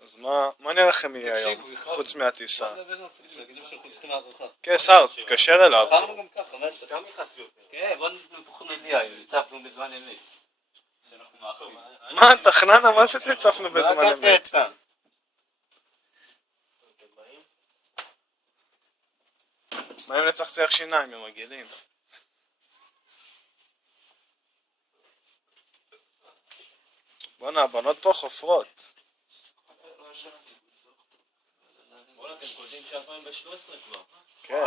אז מה נראה לכם יהיה היום, חוץ מהטיסה? כן, שר, תתקשר אליו. סתם נכנס יותר. כן, בוא נודיע, הצפנו בזמן אמת. מה, תחננה, מה זה הצפנו בזמן אמת? מה אם לצחצח שיניים, הם מגעילים? בוא'נה, הבנות פה חופרות. בוא'נה, אתם קולטים ש-2013 כבר. כן,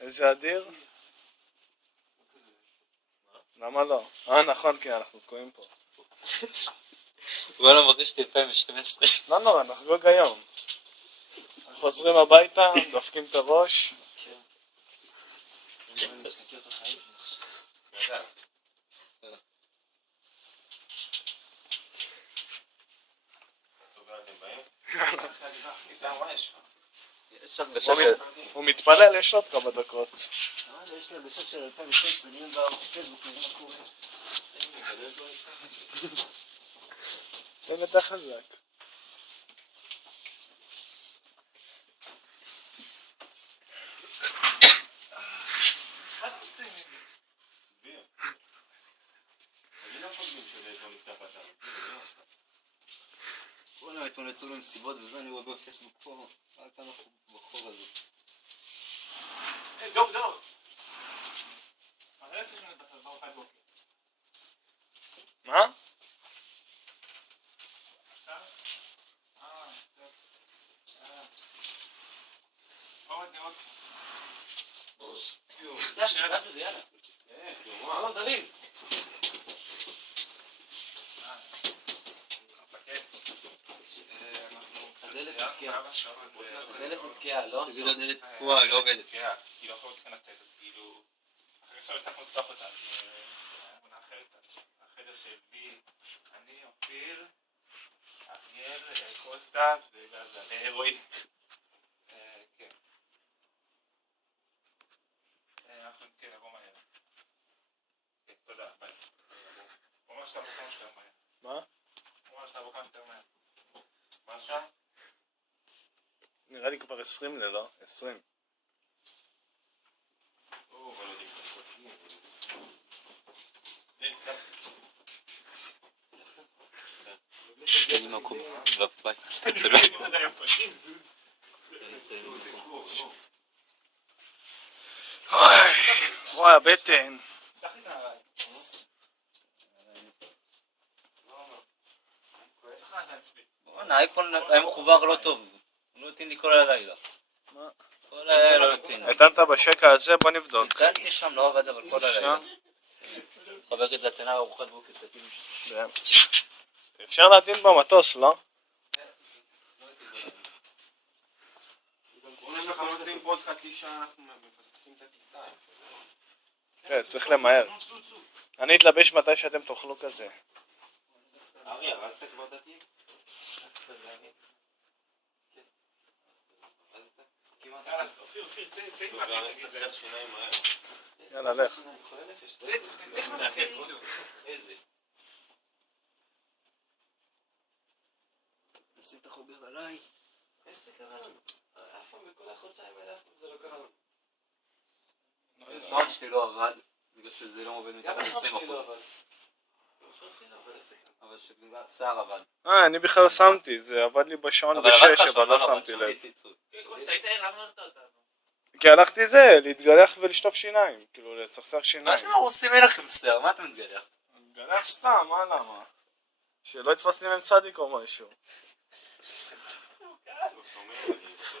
איזה אדיר. למה לא? נכון, כן, אנחנו תקועים פה. בוא'נה, מרגיש לי 2012. לא נורא, נחגוג היום. חוזרים הביתה, דופקים את הראש. הוא מתפלל, יש לו עוד כמה דקות. יש לי בשביל של 2016, נראים בפייסבוק, נראים מה קורה. תן יותר חזק. בוא'נה, אתמול יצאו לו מסיבות וזה, אני רואה בפייסבוק פה, רק אנחנו בחור הזה. דור! מה? הדלת נתקעה, לא? תגיד הדלת תקועה, לא עובדת. כי לא יכול להתחיל לצאת, אז כאילו... אחרי עכשיו הצלחנו לפתוח אותה, אז... החדר שלי, אני, אופיר, אריאל, קוסטה, ורועי. כן. אנחנו כן, נבוא מהר. כן, תודה, ביי. הוא אומר שתעבור כמה שיותר מהר. מה? הוא אומר שתעבור כמה שיותר מהר. מה השעה? נראה לי כבר 20 ללא? 20. אין לי מקום בבית, תצלו. וואי, הבטן. בוא'נה, האייפון היה מחובר לא טוב. הוא לא נותן לי כל הלילה. מה? כל הלילה לא נותן. נתנת בשקע הזה, בוא נבדוק. סיכלתי שם, לא עבד, אבל כל הלילה. חבר את זתנה ארוחת בוקר, שתים. אפשר להטעין במטוס, לא? אם אנחנו יוצאים פה עוד חצי שעה, אנחנו מפספסים את הטיסה. כן, צריך למהר. אני אתלבש מתי שאתם תאכלו כזה. ארי, הרזת כבר דתי? אופיר, צא עם מה. יאללה, לך. איך נאחד? איזה? נשים את החוגר עליי. איך זה קרה לנו? אף פעם בכל החודשיים האלה, אף פעם זה לא קרה לנו. השעון שלי לא עבד, בגלל שזה לא עובד מתחת 20%. אבל שהשיער עבד. אני בכלל שמתי, זה עבד לי בשעון ב6, אבל לא שמתי לב. קוסטה, היית ער, למה הראית אותנו? כי הלכתי זה, להתגלח ולשטוף שיניים, כאילו לצחצח שיניים. מה שאתם עושים אין לכם שיער, מה אתה מתגלח? מתגלח סתם, מה למה? שלא יתפס לי מהם צדיק או משהו.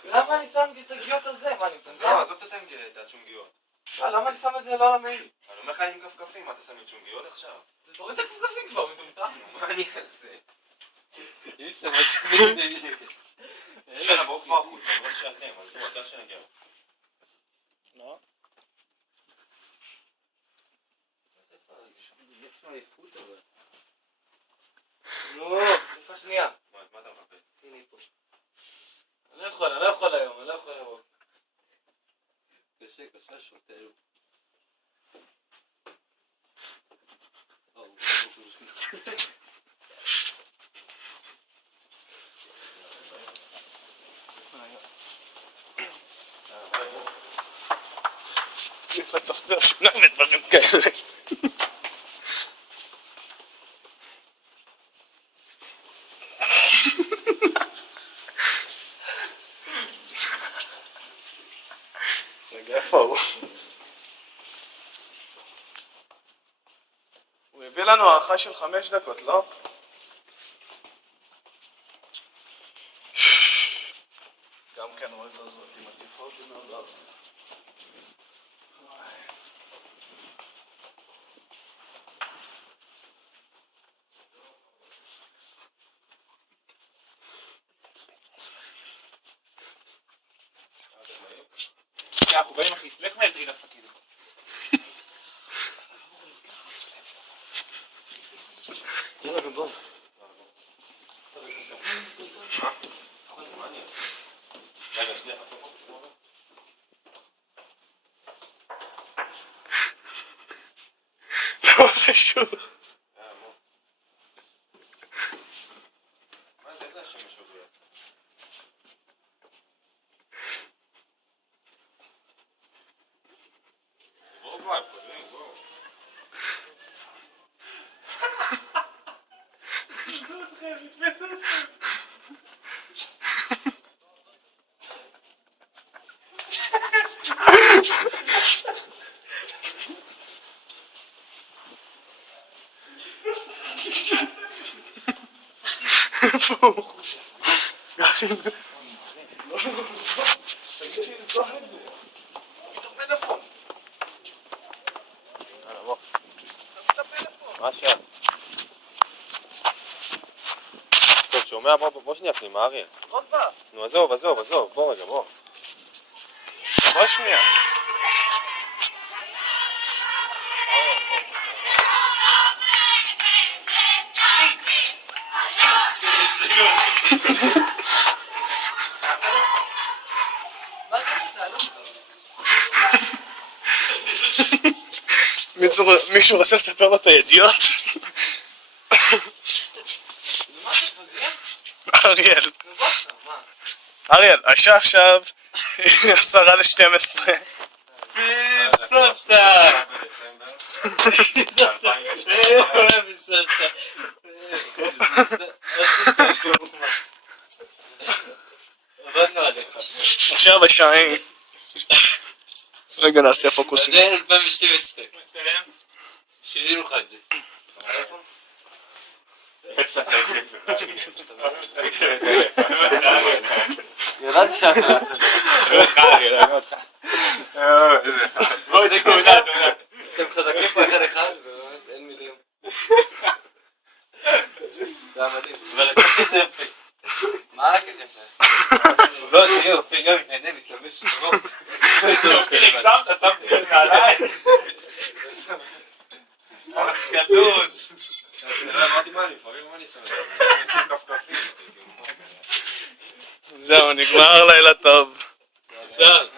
למה אני שם את הגיאות על זה? מה אני מתנגד? לא, עזוב את הטנגלת, את שונגיות. למה אני שם את זה לא על המעיל? אני אומר לך עם כפכפים, מה אתה שם את שונגיות עכשיו? תוריד את הכפכפים כבר, מטומטם. מה אני אעשה? יש שם מצביעים. יאללה, בואו כבר החוצה, אני רואה שאתם, אז בואו, אתה שנגיע. לא? יש לו עייפות אבל. נו, איפה שנייה? מה אתה מחפש? הנה פה. אני לא יכול היום, אני לא יכול היום. קשה שוטה. זה אופניים ודברים כאלה. רגע, איפה הוא? הוא הביא לנו הערכה של 5 דקות, לא? גם כן רואה את הזאת, היא מציפה אותי מאוד. אנחנו באים אחי, לך מהר תגיד לפקיד. יאללה בבוא. רגע, שנייה, לא חשוב. מה זה? איזה השם משוגע? בואו כבר, חברים, בואו. איפה הוא? גם אם זה... לא, תגיד שיזכוח את זה. פתאום פלאפון. יאללה, בוא. מה השעה? טוב, שומע? בוא שנייה פנימה, אריה. עוד פעם. נו, עזוב, בוא רגע, בוא. בוא שנייה. מה אתה עשית? לא מישהו רוצה לספר לו את הידיעות? מה אתה מפגר? אריאל. בוא עכשיו, מה? אריאל, השעה עכשיו 11:50. בסוסטה! עבדנו עליך. עכשיו השעה... רגע נעשה פוקוסים. עדיין 2012. שינינו לך את זה. ידעתי שאתה לעשות את זה. אתם חזקים פה אחד אחד, ובאמת אין מילים. זה היה מדהים. אבל לקחתי את זה יפה. מה לקחת יפה? לא, תראה, אופי גם מתנדב, מתלבש שבו. הגזמת, שמתי לך עליי. קדוץ. אמרתי מה, לפעמים מה אני שם כפכפים. זהו, נגמר לילה טוב. זהו.